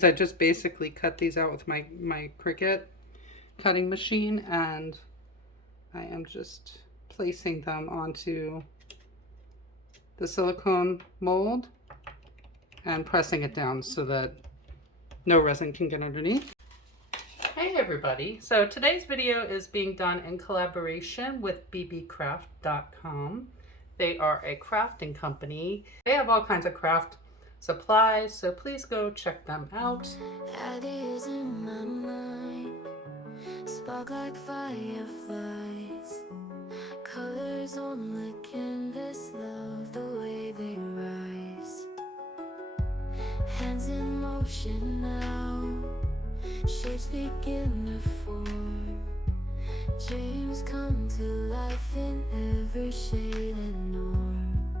I just basically cut these out with my Cricut cutting machine, and I am just placing them onto the silicone mold and pressing it down so that no resin can get underneath. Hey everybody, so today's video is being done in collaboration with BeebeeCraft.com. They are a crafting company. They have all kinds of craft supplies, so please go check them out. Ideas in my mind spark like fireflies, colors on the canvas, love the way they rise. Hands in motion now, shapes begin to form, dreams come to life in every shade and norm.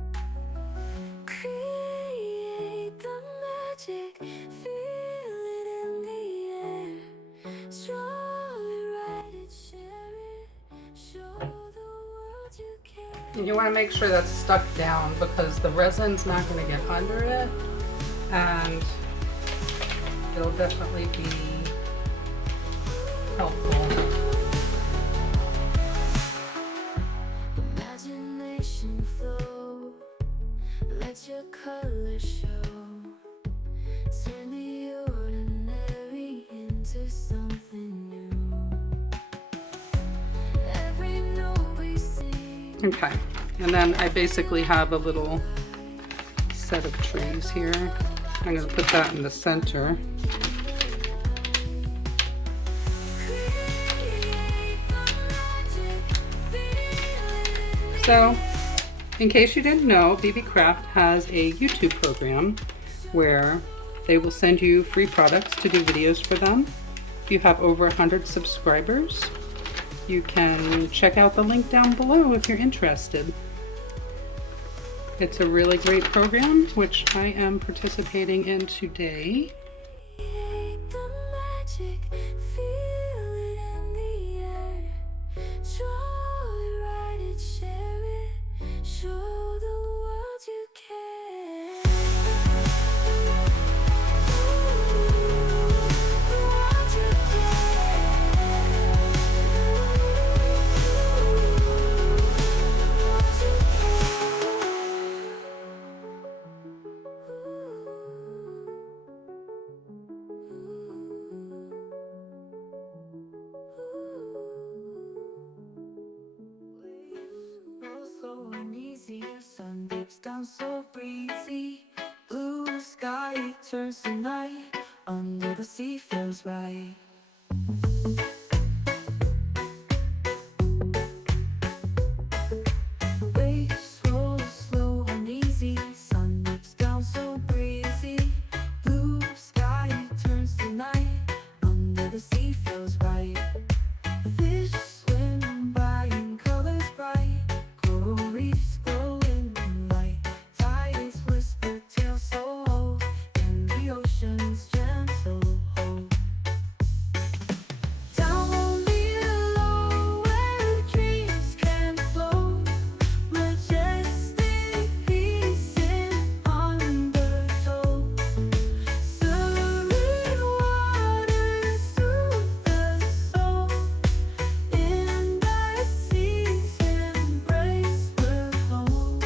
Create the magic, feel it in the air, draw it, write it, share it, show the world you care. And you want to make sure that's stuck down because the resin's not going to get under it, and it'll definitely be helpful. Imagination flow, let your colors show, turn the ordinary into something new. Every note we sing. Okay, and then I basically have a little set of trees here. I'm going to put that in the center. So, in case you didn't know, BeebeeCraft has a YouTube program where they will send you free products to do videos for them. If you have over 100 subscribers, you can check out the link down below if you're interested. It's a really great program, which I am participating in today. Create the magic, feel it in the air, draw it, write it, share it, show the world you care. The world you so uneasy, sun dips down so breezy, blue sky turns to night, under the sea feels right. Waves roll slow uneasy, sun dips down so breezy, blue sky turns to night, under the sea feels right. Fish swim by in colors bright, coral reefs glow in moonlight, tides whisper tales so old, in the ocean's gentle hold. Down below where dreams can flow, majestic peace in undertow, serene waters soothe the soul, in the sea's embrace we're home.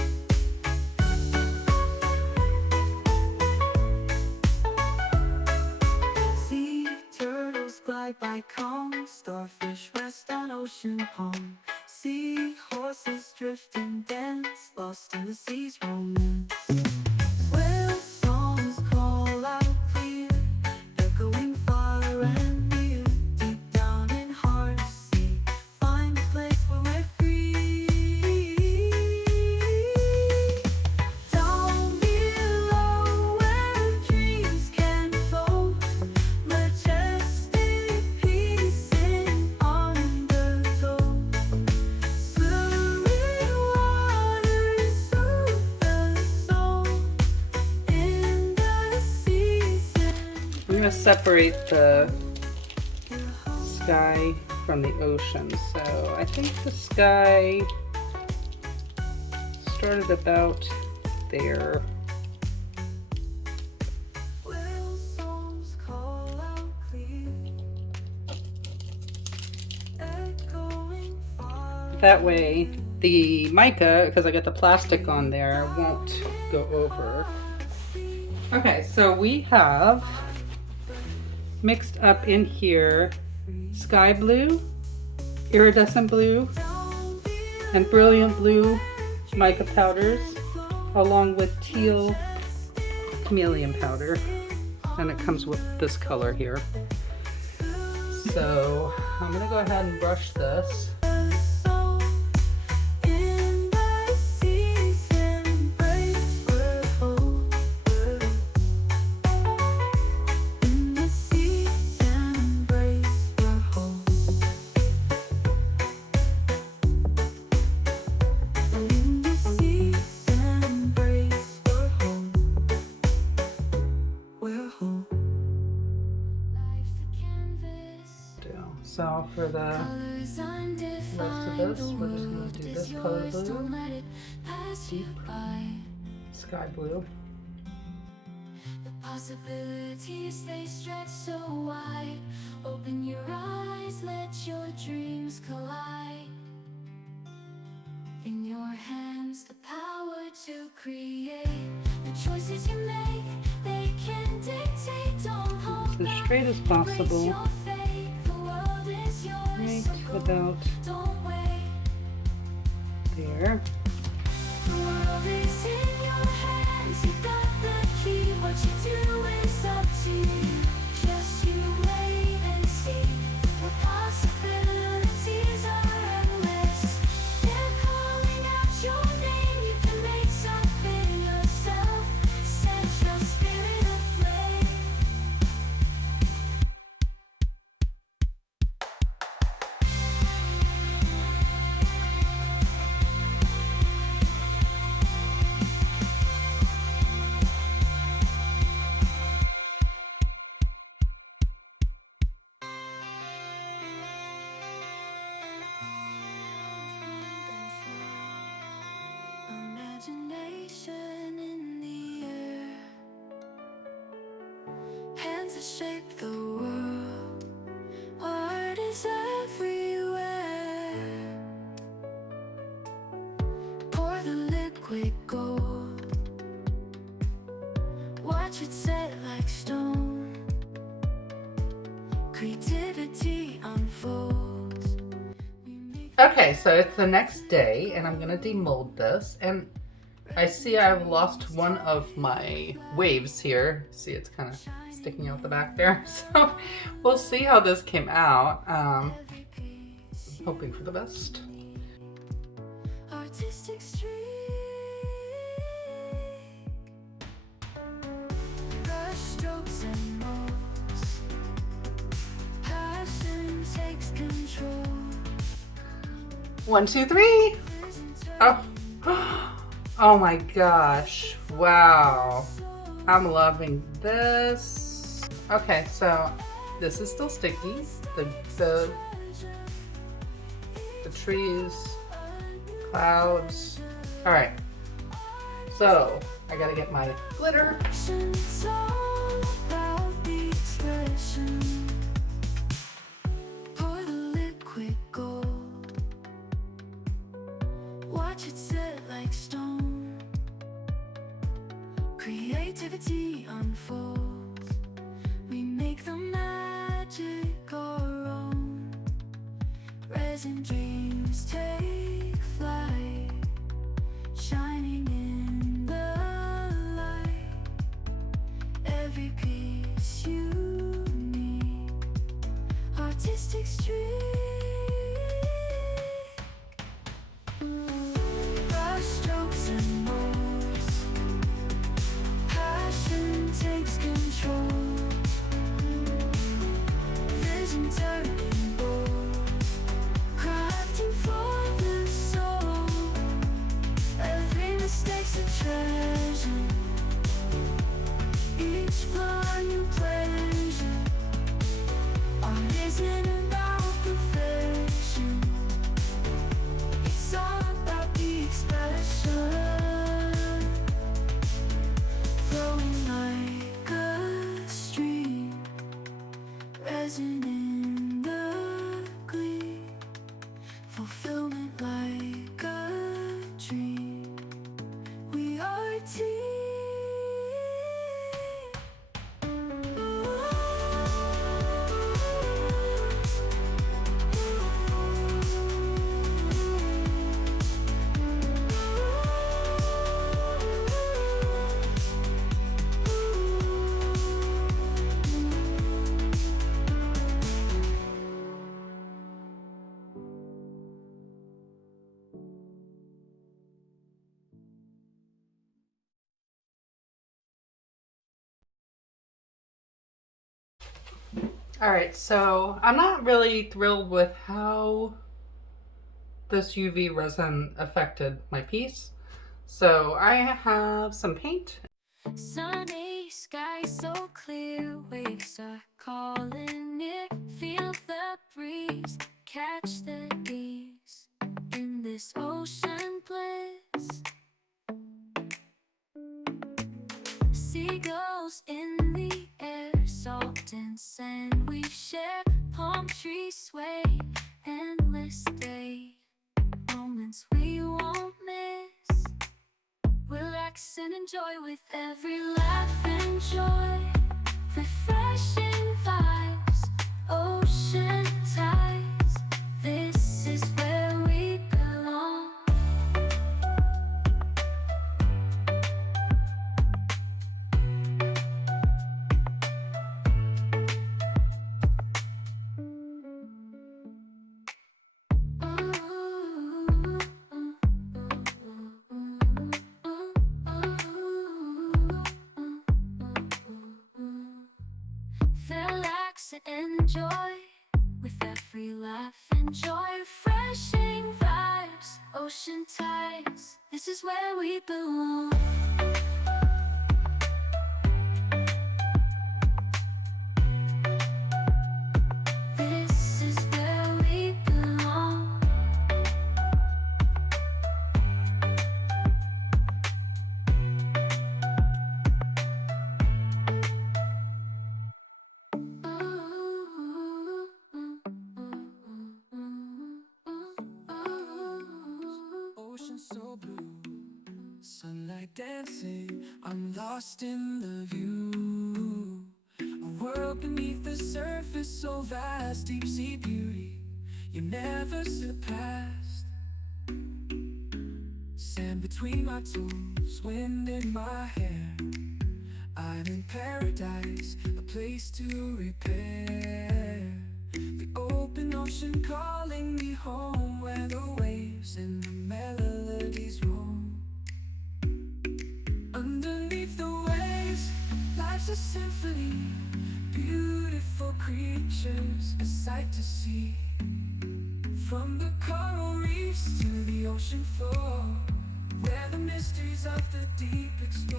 Sea turtles glide by calm, starfish rest on ocean palm, sea horses drift and dance, lost in the sea's romance. Whale songs call out clear, echoing far and near, deep down in heart of sea, find a place where we're free. Down below where dreams can flow, majestic peace in undertow, serene waters soothe the soul, in the season. I'm going to separate the sky from the ocean. So I think the sky started about there. Whale songs call That way the mica, because I got the plastic on there, won't go over. Okay, so we have mixed up in here sky blue, iridescent blue, and brilliant blue mica powders, along with teal chameleon powder, and it comes with this color here. So I'm gonna go ahead and brush this. So for the rest of this, we're just going to do this color blue, deep sky blue. The possibilities, they stretch so wide. Open your eyes, let your dreams collide. In your hands, the power to create. The choices you make, they can dictate. Don't hold As straight as possible. Right about there. The world is in your hands, you got the key. What you do is up to you. Just you wait and see. The possibilities are endless. They're calling out your name. You can make something yourself. Set your spirit aflame. Imagination in the air, hands that shape the world, art is everywhere. Pour the liquid gold, watch it set like stone. Creativity unfolds. Okay, so it's the next day and I'm gonna demold this, and I see I've lost one of my waves here. See, it's kind of sticking out the back there. So we'll see how this came out. Hoping for the best. Artistic streak, brush strokes and molds, passion takes control. 1, 2, 3. Oh. Oh my gosh. Wow. I'm loving this. Okay, so this is still sticky. The trees, clouds. All right. So I gotta get my glitter. It's all about the expression. Pour the liquid gold, watch it set like stone. Creativity unfolds. We make the magic our own. Resin dreams take flight, shining in the light. Every piece unique, artistic streak. Brush strokes and molds, passion takes control. Vision turning bold, crafting for the soul. Every mistake's a treasure, each flaw new pleasure. Art isn't about perfection, it's all about the expression. Flowing like a stream, resin in the gleam. Fulfillment like All right, so I'm not really thrilled with how this UV resin affected my piece. So I have some paint. Sunny sky so clear, waves are calling it. Feel the breeze, catch the ease in this ocean bliss. Seagulls in the air, salt and sand we share. Palm trees sway, endless day, moments we won't miss. Relax and enjoy with every laugh and joy. Refreshing vibes, ocean tides. This is where we belong. Relax and enjoy with every laugh and joy. Refreshing vibes, ocean tides. This is where we belong. This is where we belong. Ocean so blue, sunlight dancing, I'm lost in the view. A world beneath the surface so vast, deep sea beauty you never surpassed. Sand between my toes, wind in my hair. I'm in paradise, a place to repair. The open ocean calling me home, where the waves and the melodies roam. Underneath the waves, life's a symphony. Beautiful creatures, a sight to see. From the coral reefs to the ocean floor, where the mysteries of the deep explore.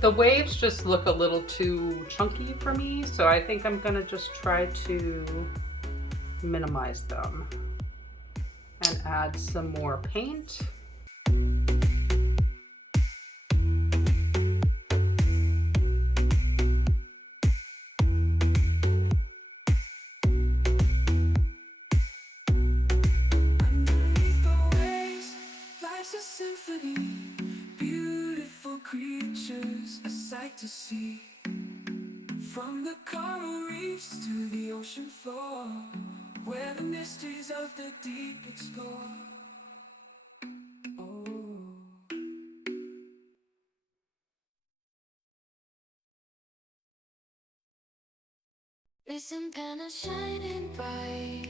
The waves just look a little too chunky for me, so I think I'm gonna just try to minimize them and add some more paint. Underneath the waves, life's a symphony. Beautiful creatures, a sight to see. From the coral reefs to the ocean floor, where the mysteries of the deep explore. Resin pendants shining bright,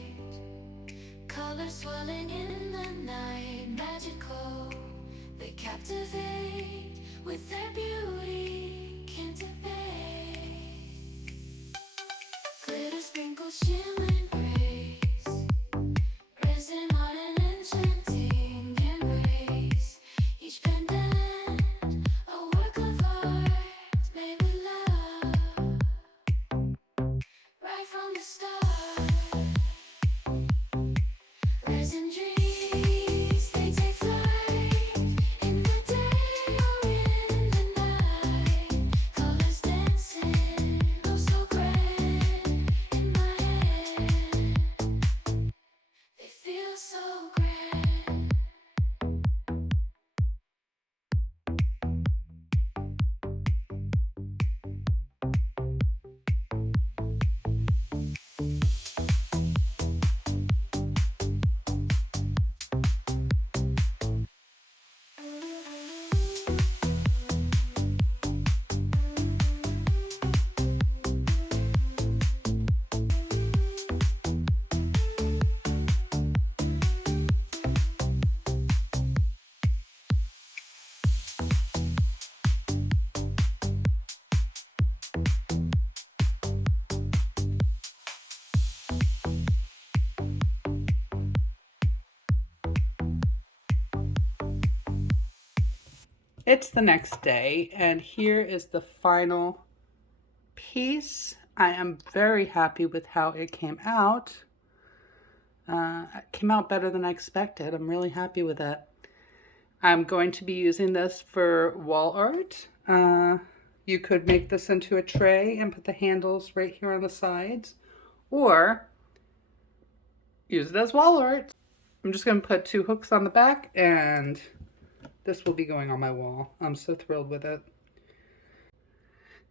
colors swirling in the night, magical. They captivate with their beauty, can't debate. Glitter sprinkles, shimmering grace, resin art and enchanting embrace. Each pendant, a work of art made with love, right from the start. Resin dreams, they take flight in the day or in the night. Colors dancing, oh so grand in my hand. They feel so grand. It's the next day, and here is the final piece. I am very happy with how it came out. It came out better than I expected. I'm really happy with it. I'm going to be using this for wall art. You could make this into a tray and put the handles right here on the sides, or use it as wall art. I'm just going to put 2 hooks on the back, and this will be going on my wall. I'm so thrilled with it.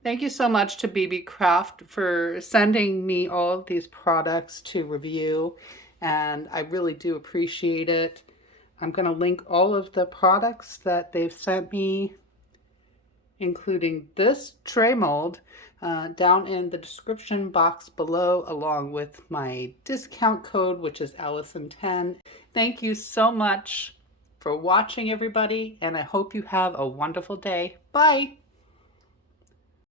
Thank you so much to BeebeeCraft for sending me all of these products to review, and I really do appreciate it. I'm going to link all of the products that they've sent me, including this tray mold, down in the description box below, along with my discount code, which is Allison10. Thank you so much for watching, everybody, and I hope you have a wonderful day. Bye!